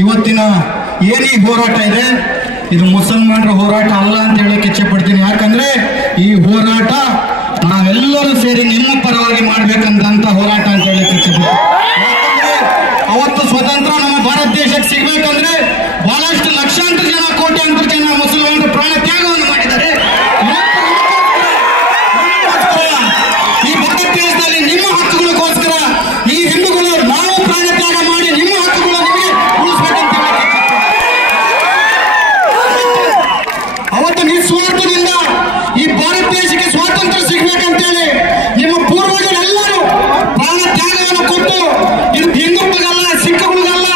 ಇವತ್ತಿನ ಏನಿ ಹೋರಾಟ ಇದೆ ಇದು ಮುಸಲ್ಮಾನರ ಹೋರಾಟ ಅಲ್ಲ ಅಂತ ಹೇಳಕ್ಕೆ ಇಚ್ಛೆ ಪಡ್ತೀನಿ. ಯಾಕಂದ್ರೆ ಈ ಹೋರಾಟ ನಾವೆಲ್ಲರೂ ಸೇರಿ ನಿಮ್ಮ ಪರವಾಗಿ ಮಾಡ್ಬೇಕಂತ ಹೋರಾಟ ಅಂತ ಹೇಳಕ್ಕೆ ಇಚ್ಛೆ ಪಡ್ತೀನಿ. ಅವತ್ತು ಸ್ವತಂತ್ರ ನಮ್ಮ ಭಾರತ ದೇಶಕ್ಕೆ ಸಿಗ್ಬೇಕಂದ್ರೆ ಬಹಳಷ್ಟು ಲಕ್ಷಾಂತರ ಜನ ಕೋಟ್ಯಾಂತರ ಜನ ಮುಸಲ್ಮಾನರು ಪ್ರಾಣ ತ್ಯಾಗವನ್ನು ಮಾಡಿದ್ದಾರೆ. ಈ ಭಾರತ ದೇಶದಲ್ಲಿ ನಿಮ್ಮ ಹಕ್ಕುಗಳಿಗೋಸ್ಕರ ಈ ಹಿಂದೂಗಳು ನಾವು ಪ್ರಾಣ ತ್ಯಾಗ ಮಾಡಿ ನಿಮ್ಮ ಹಕ್ಕುಗಳು ನಿಮಗೆ ಉಳಿಸ್ಬೇಕಂತ ಅವತ್ತು ನಿಸ್ವಾರ್ಥದಿಂದ ಈ ಭಾರತ ದೇಶಕ್ಕೆ ಸ್ವಾತಂತ್ರ್ಯ ಸಿಗ್ಬೇಕಂತೇಳಿ ನಿಮ್ಮ ಪೂರ್ವಜರೆಲ್ಲರೂ ಪ್ರಾಣ ತ್ಯಾಗವನ್ನು ಕೊಟ್ಟು ಇದು ಹಿಂದೂಗಳಿಗಲ್ಲ, ಸಿಖ್ಗಳಿಗಲ್ಲ,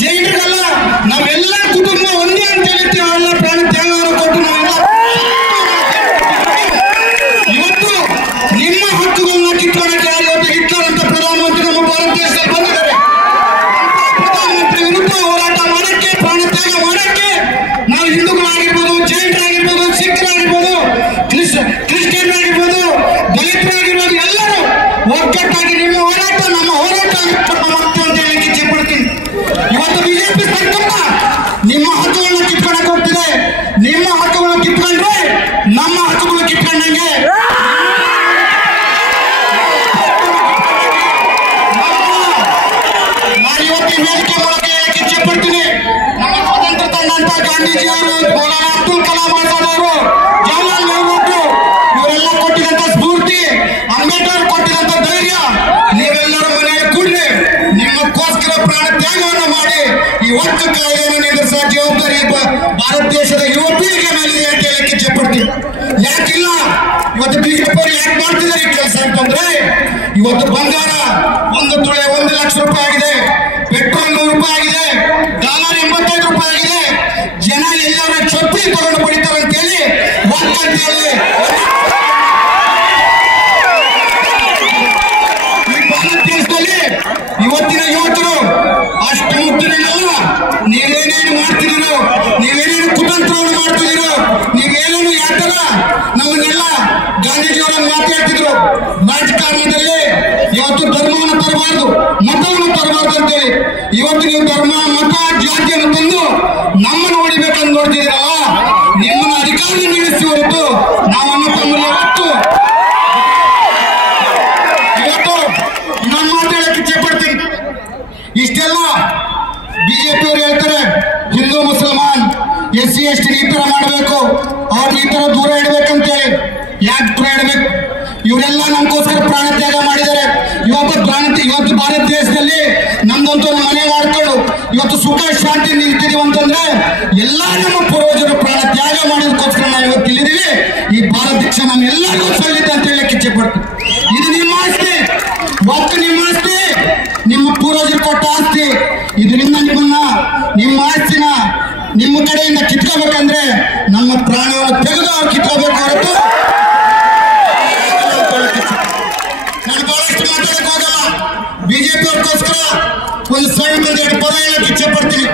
ಜೈನರಿಗಲ್ಲ, ನಾವೆಲ್ಲ ಕುಟುಂಬ ಒಂದೇ ಅಂತ ಹೇಳ್ತೀವಿ. ಅವೆಲ್ಲ ಪ್ರಾಣ ತ್ಯಾಗವನ್ನು ಕೊಟ್ಟು ನಾವೆಲ್ಲ ಇವತ್ತು ನಿಮ್ಮ ಹಕ್ಕುಗಳನ್ನ ಕಿತ್ಕೊಳ್ಳಕ್ಕೆ ಇವತ್ತು ಹಿಟ್ಲರ್ ಅಂತ ಪ್ರಧಾನಮಂತ್ರಿ ನಮ್ಮ ಭಾರತ ದೇಶದಲ್ಲಿ ಬಂದಿದ್ದಾರೆ. ಪ್ರಧಾನಮಂತ್ರಿ ವಿರುದ್ಧ ಹೋರಾಟ ಮಾಡಕ್ಕೆ, ಪ್ರಾಣ ತ್ಯಾಗ ಮಾಡಕ್ಕೆ ನಾವು ಹಿಂದೂಗಳಾಗಿರ್ಬೋದು, ಜೈನರಾಗಿರ್ಬೋದು, ಸಿಖ್ರಾಗಿರ್ಬೋದು, ಕ್ರಿಶ್ಚಿಯನ್ರಾಗಿರ್ಬೋದು, ದಲಿತರಾಗಿರ್ಬೋದು ಎಲ್ಲರೂ ಒಗ್ಗಟ್ಟಾಗಿ ನಿಮ್ಮ ಹೋರಾಟ ನಮ್ಮ ಹೋರಾಟ ಅಂತ ಹೇಳಕ್ಕೆ ಇಚ್ಛೆ ಪಡ್ತೀನಿ. ಇವತ್ತು ಬಿಜೆಪಿ ಸರ್ಕಾರ ನಿಮ್ಮ ಹಕ್ಕುಗಳನ್ನ ಕಿತ್ಕೊಂಡಕ್ಕೆ ಹೋಗ್ತಿದೆ. ನಿಮ್ಮ ಹಕ್ಕುಗಳನ್ನ ಕಿತ್ಕೊಂಡ್ರೆ ನಮ್ಮ ಹಕ್ಕುಗಳು ಕಿತ್ಕೊಂಡಂಗೆ. ನಾನು ಇವತ್ತು ವೇದಿಕೆ ಮೂಲಕ ಹೇಳಕ್ಕೆ ಇಚ್ಛೆ ಪಡ್ತೀನಿ. ನಮ್ಮ ಸ್ವತಂತ್ರ ತಂದಂತ ಗಾಂಧೀಜಿಯವರು, ಮೌಲಾನಾ ಅಬ್ದುಲ್ ಕಲಾಂ ಆಜಾದ್ ಅವರು, ಜವಾಹರ್ಲಾಲ್ ನೆಹರು ಇವರೆಲ್ಲ ಕೊಟ್ಟಿದಂತ ಸ್ಫೂರ್ತಿ, ಅಂಬೇಡ್ಕರ್ ಕೊಟ್ಟಿದಂತ ಧೈರ್ಯ ನೀವೆಲ್ಲರೂ ಮನೆಗೆ ಕೂಡಲೇ ನಿಮ್ಮಕ್ಕೋಸ್ಕರ ಪ್ರಾಣ ತ್ಯಾಗವನ್ನು ಮಾಡಿ ಈ ಒಟ್ಟು ಕಾಯ್ದೆಯನ್ನು ನಿರ್ಧರಿಸುವ ಜವಾಬ್ದಾರಿ ಭಾರತ ದೇಶದ ಯುವ ಪೀಳಿಗೆ ಮೇಲೆ ಅಂತ ಹೇಳಕ್ಕೆ ಇಚ್ಛೆ ಪಡ್ತೀವಿ. ಯಾಕಿಲ್ಲ ಇವತ್ತು ಬಿಜೆಪಿ ಯಾಕೆ ಮಾಡ್ತಿದ್ದಾರೆ ಈ ಕೆಲಸ ಅಂತಂದ್ರೆ ಇವತ್ತು ಬಂಗಾರ 1 ತೊಲೆ 1 ಲಕ್ಷ ರೂಪಾಯಿ ಆಗಿದೆ, ಪೆಟ್ರೋಲ್ 100 ರೂಪಾಯಿ ಆಗಿದೆ, ಡಾಲರ್ 85 ರೂಪಾಯಿ ಆಗಿದೆ. ಜನ ಎಲ್ಲರ ಚೊಪ್ಪಿ ತಗೊಂಡು ಪಡಿತಾರೆ ಅಂತೇಳಿ ಒಕ್ಕಂತೇಳಿ ಈ ಭಾರತ ದೇಶದಲ್ಲಿ ಇವತ್ತಿನ ಯುವಕರು ಅಷ್ಟು ಮುಕ್ತರಲ್ಲ. ನೀವೇನೇನು ಮಾಡ್ತಿದ್ದೀರೋ, ನೀವೇನೇನು ಕುತಂತ್ರವನ್ನು ಮಾಡ್ತಿದ್ದೀರೋ, ನೀವೇನೇನು ಯಾತರ ನಮ್ಮನ್ನೆಲ್ಲ ಗಾಂಧೀಜಿಯವರನ್ನು ಮಾತಾಡ್ತಿದ್ರು ರಾಜಕಾರಣದಲ್ಲಿ ಇವತ್ತು ಧರ್ಮವನ್ನು ತರಬಾರ್ದು, ಮತವನ್ನು ತರಬಾರ್ದು ಅಂತೇಳಿ ಇವತ್ತು ನೀವು ಧರ್ಮ, ಮತ, ಜಾತಿಯನ್ನು ತಂದು ನಮ್ಮನ್ನು ಹೊಡಿಬೇಕಂತ ನೋಡ್ತಿದ್ದೀರಲ್ಲ. ನಿಮ್ಮನ್ನು ಅಧಿಕಾರ ನಡೆಸಿ ಹೊರತು ನಾವನ್ನು ತಮ್ಮಲ್ಲಿ ಯಾವತ್ತು ಇವತ್ತು ನಾನು ಮಾತಾಡಕ್ಕೆ ಇಚ್ಛೆ ಪಡ್ತೀನಿ. ಇಷ್ಟೆಲ್ಲ ಬಿಜೆಪಿಯವರು ಹೇಳ್ತಾರೆ ಹಿಂದೂ ಮುಸಲ್ಮಾನ್ SC ST ಈ ತರ ಮಾಡಬೇಕು, ಅವ್ರು ಈ ತರ ದೂರ ಇಡಬೇಕಂತೇಳಿ. ಯಾಕೆ ದೂರ ಇಡಬೇಕು? ಇವರೆಲ್ಲ ನಮಗೋಸ್ಕರ ಪ್ರಾಣ ತ್ಯಾಗ ಮಾಡಿದ್ದಾರೆ. ಇವತ್ತು ಭಾರತ ದೇಶದಲ್ಲಿ ನಮ್ದಂತೂ ಮನೆ ಮಾಡ್ಕೊಂಡು ಇವತ್ತು ಸುಖ ಶಾಂತಿ ನಿಲ್ತಿದೀವಿ ಅಂತಂದ್ರೆ ಎಲ್ಲ ನಮ್ಮ ಪೂರ್ವಜರು ಪ್ರಾಣ ತ್ಯಾಗ ಮಾಡೋದಕ್ಕೋಸ್ಕರ ನಾವು ಇವತ್ತು ಇಲ್ಲಿದ್ದೀವಿ. ಈ ಭಾರತ ದೇಶ ನಮ್ಮೆಲ್ಲರಿಗೂ ಸಲ್ಲಿದೆ ಅಂತ ಹೇಳಕ್ಕೆ ಇಚ್ಛೆ ಪಡ್ತೀವಿ. ಇದು ನಿಮ್ಮ ಆಸ್ತಿ, ಒತ್ತು ನಿಮ್ಮ ಆಸ್ತಿ, ನಿಮ್ಮ ಪೂರ್ವಜರು ಕೊಟ್ಟ ಆಸ್ತಿ. ಇದರಿಂದ ನಿಮ್ಮ ಆಸ್ತಿನ ನಿಮ್ಮ ಕಡೆಯಿಂದ ಕಿತ್ಕೋಬೇಕಂದ್ರೆ ನಮ್ಮ ಪ್ರಾಣವನ್ನು ತೆಗೆದು ಅವ್ರು ಕಿತ್ಕೋಬೇಕು ಹೊರತು ನಾನು ಬಹಳಷ್ಟು ಮಾತಾಡಕ್ ಹೋಗಲ್ಲ. ಬಿಜೆಪಿ ಅವ್ರಿಗೋಸ್ಕರ ಒಂದು ಸಣ್ಣ ಒಂದೆರಡು ಪದ ಹೇಳಕ್ಕೆ ಇಚ್ಛೆ ಪಡ್ತೀನಿ.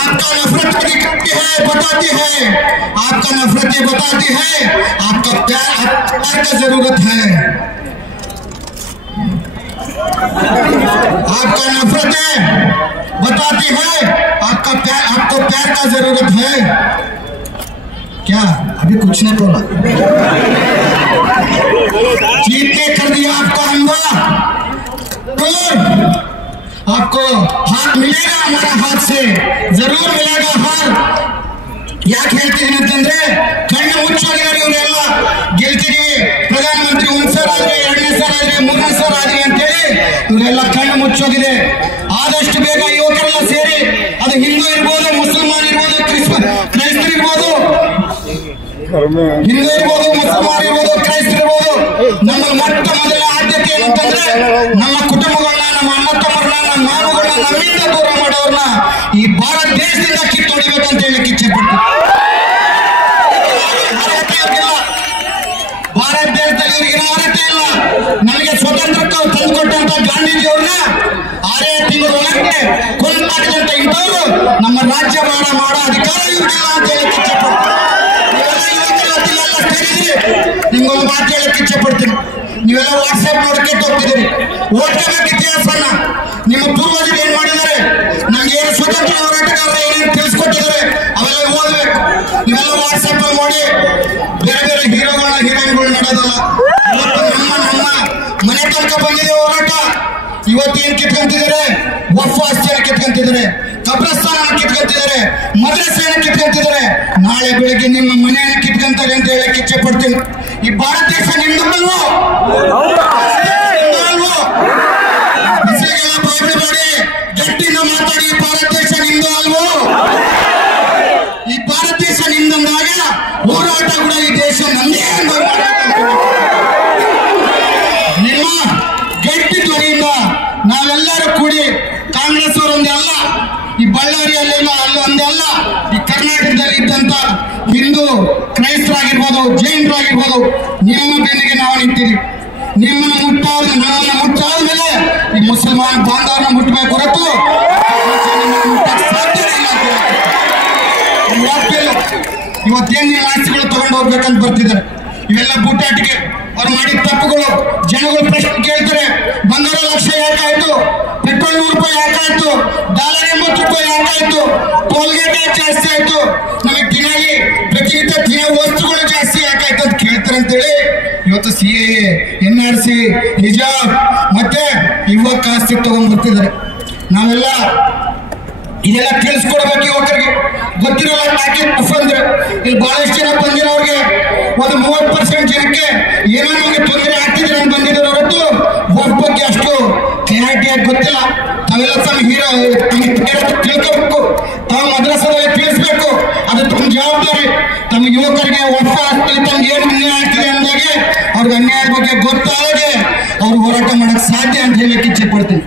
आपका नफरत करती है बताती है, आपका नफरत ये बताती है आपका प्यार का जरूरत है, आपका नफरत बताती है आपका प्यार, आपको प्यार का जरूरत है. क्या अभी कुछ नहीं बोला? जीत के कर दिया आपका हमला, तो आपको हाथ मिलेगा, हमारा हाथ से जरूर मिलेगा हार. ಯಾಕೆ ಹೇಳ್ತೀನಿ ಅಂತಂದ್ರೆ ಕಣ್ಣು ಮುಚ್ಚೋಗಿದ್ದಾರೆ ಇವರೆಲ್ಲ. ಗೆಲ್ತೀವಿ ಪ್ರಧಾನಮಂತ್ರಿ 1 ಸಲ ಆದ್ರೆ, 2ನೇ ಸಲ ಆದ್ರೆ, 3ನೇ ಸಲ ಆದ್ರೆ ಅಂತೇಳಿ ಇವರೆಲ್ಲ ಕಣ್ಣು ಮುಚ್ಚೋಗಿದೆ. ಆದಷ್ಟು ಬೇಗ ಯುವಕರೆಲ್ಲ ಸೇರಿ, ಅದು ಹಿಂದೂ ಇರ್ಬೋದು, ಮುಸಲ್ಮಾನ್ ಇರ್ಬೋದು, ಕ್ರೈಸ್ತರು ಇರ್ಬೋದು, ಹಿಂದೂ ಇರ್ಬೋದು, ಮುಸಲ್ಮಾನ್ ಇರ್ಬೋದು, ಕ್ರೈಸ್ತರು ಇರ್ಬೋದು, ನಮ್ಮ ಮೊಟ್ಟ ಮೊದಲ ಆದ್ಯತೆ ಏನಂತಂದ್ರೆ ನಮ್ಮ ಕುಟುಂಬಗಳನ್ನ, ನಮ್ಮ ಅಣ್ಣ ತಮ್ಮರನ್ನ, ನಮ್ಮ ಮಾವುಗಳನ್ನ ನಮ್ಮಿಂದ ದೂರ ಮಾಡೋರ್ನ ಈ ಭಾರತ ದೇಶದಿಂದ ಕಿತ್ತೊಡಿಬೇಕಂತ ಹೇಳಕ್ಕೆ ಇಚ್ಛೆ ಪಡ್ತೀವಿ. ಭಾರತ ದೇಶದಲ್ಲಿ ಇವರಿಗೆ ಅರ್ಹತೆ ಇಲ್ಲ. ನಮಗೆ ಸ್ವತಂತ್ರಕ್ಕೆ ತಂದುಕೊಟ್ಟಂತ ಗಾಂಧೀಜಿಯವ್ರನ್ನ 6 ತಿಂಗಳ ಒಳಗೆ ಕೊಂದಾಕಿದಂತ ಇಂಥವ್ರು ನಮ್ಮ ರಾಜ್ಯ ಮಾಡೋ ಅಧಿಕಾರ ಇವ್ರಿಗಿಲ್ಲ ಅಂತ ಹೇಳಕ್ಕೆ ಇಚ್ಛೆ ಪಡ್ತೀನಿ. ನಿಮ್ಗೊಂದು ಮಾತು ಹೇಳಕ್ಕೆ ಇಚ್ಛೆ ಪಡ್ತೀನಿ. ನೀವೆಲ್ಲ ವಾಟ್ಸ್ಆಪ್ ನೋಡಕ್ಕೆ ಹೋಗ್ತಿದ್ದೀರಿ, ಓದ್ಕೋಬೇಕು ಇತಿಹಾಸನ. ನಿಮ್ಮ ಪೂರ್ವಜರು ಏನ್ ಮಾಡಿದ್ದಾರೆ ಇವತ್ತೇನ್ ಕಿತ್ಕೊಂತಿದ್ದಾರೆ? ವಫ್ ಆಸ್ತಿಯನ್ನು ಕಿತ್ಕೊಂತಿದ್ದಾರೆ, ಕಬ್ರಸ್ತಾನ ಕಿತ್ಕೊಂತಿದ್ದಾರೆ, ಮದ್ರಸೆಯನ್ನು ಕಿತ್ಕೊಂತಿದ್ದಾರೆ. ನಾಳೆ ಬೆಳಿಗ್ಗೆ ನಿಮ್ಮ ಮನೆಯನ್ನು ಕಿತ್ಕೊಂತಾರೆ ಅಂತ ಹೇಳಕ್ ಇಚ್ಛೆ ಪಡ್ತೀನಿ. ಈ ಭಾರತ ದೇಶ ನಿಮ್ದಲ್ವೋ? ಬಿಸಿಗೆಲ್ಲ ಬಾಯ್ಬಿಡಬೇಡಿ, ಗಟ್ಟಿನ ಮಾತಾಡಿ. ಈ ಭಾರತ ದೇಶ ನಿಮ್ದು ಅಲ್ವೋ? ಈ ಭಾರತ ದೇಶ ನಿಮ್ದಂದಾಗ ಹೋರಾಟ ಕೂಡ ಈ ದೇಶ ನಂದೇ ನಿಮ್ಮ ಗಟ್ಟಿ ಧ್ವನಿಯಿಂದ ನಾವೆಲ್ಲರೂ ಕೂಡಿ, ಕಾಂಗ್ರೆಸ್ ಅವರೊಂದೇ ಅಲ್ಲ, ಈ ಬಳ್ಳಾರಿಯಲ್ಲೆಲ್ಲ ಅಲ್ಲೊಂದೇ ಅಲ್ಲ, ಈ ಕರ್ನಾಟಕದಲ್ಲಿ ಇದ್ದಂತ ಹಿಂದೂ ಕ್ರೈಸ್ತರಾಗಿರ್ಬೋದು, ಜೈನರಾಗಿರ್ಬೋದು, ನಿಮ್ಮ ಬೆನ್ನಿಗೆ ನಾವು ನಿಂತೀವಿ. ನಮ್ಮನ್ನ ಮುಟ್ಟಾದ ಮೇಲೆ ಈ ಮುಸಲ್ಮಾನ ಬಾಂಧವರನ್ನ ಮುಟ್ಟಬೇಕು ಹೊರತು ಸಾಧ್ಯನೇ ಇಲ್ಲ ಅಂತ ಇವತ್ತೇನ್ ನೀವು ಆಸ್ತಿಗಳು ತಗೊಂಡು ಹೋಗ್ಬೇಕಂತ ಬರ್ತಿದ್ದಾರೆ. ಇವೆಲ್ಲ ಬೂಟಾಟಿಕೆ, ಅವ್ರು ಮಾಡಿದ ತಪ್ಪುಗಳು. ಜನಗಳು ಪ್ರಶ್ನೆ ಕೇಳ್ತಾರೆ, ಬಂಗಾರ ಲಕ್ಷ ಯಾಕಾಯ್ತು, ಪೆಟ್ರೋಲ್ 100 ರೂಪಾಯಿ ಯಾಕಾಯ್ತು, ಡಾಲರ್ 80 ರೂಪಾಯಿ ಯಾಕಾಯ್ತು, ಟೋಲ್ಗೇಟ್ ಜಾಸ್ತಿ ಆಯ್ತು, ನಮಗೆ ದಿನಾಗಿ ಪ್ರತಿನಿತ್ಯ ದಿನ ವಸ್ತುಗಳು ಜಾಸ್ತಿ ಯಾಕಾಯ್ತು ಅಂತ ಕೇಳ್ತಾರೆ ಅಂತೇಳಿ ಇವತ್ತು CAA, NRC, ಹಿಜಾಬ್ ಮತ್ತೆ ಯುವಕ ಆಸ್ತಿ ತಗೊಂಡ್ ಬರ್ತಿದ್ದಾರೆ. ನಾವೆಲ್ಲ ಇದೆಲ್ಲ ತಿಳಿಸ್ಕೊಡ್ಬೇಕು ಯುವಕರಿಗೆ. ಗೊತ್ತಿರೋಲ್ಲ ಯಾಕೆ ಅಂದ್ರೆ ಇಲ್ಲಿ ಬಹಳಷ್ಟು ಜನ ಬಂದಿರೋರಿಗೆ ಒಂದು 30% ಜನಕ್ಕೆ ಏನೋ ನಮಗೆ ತೊಂದರೆ ಆಗ್ತಿದ್ರೆ ಅಂತ ಬಂದಿದ್ದಾರೆ ಹೊರತು ವಫ್ ಬಗ್ಗೆ ಅಷ್ಟು ಕ್ಲಾರಿಟಿಯಾಗಿ ಗೊತ್ತಿಲ್ಲ. ತಾವೆಲ್ಲ ತಮ್ಮ ತಿಳ್ಕೋಬೇಕು, ತಾವು ಮದ್ರಸಾದಲ್ಲಿ ತಿಳಿಸ್ಬೇಕು. ಅದು ತಮ್ಮ ಜವಾಬ್ದಾರಿ. ತಮ್ಮ ಯುವಕರಿಗೆ ವಫ್ ಆಸ್ತಿ ತಮ್ಗೆ ಏನು ಅನ್ಯಾಯ ಆಗ್ತಿದೆ ಅಂದಾಗೆ ಅವ್ರಿಗೆ ಅನ್ಯಾಯದ ಬಗ್ಗೆ ಗೊತ್ತಾಗದೆ ಅವ್ರು ಹೋರಾಟ ಮಾಡಕ್ ಸಾಧ್ಯ ಅಂತ ಹೇಳಕ್ ಇಚ್ಛೆ ಪಡ್ತೀನಿ.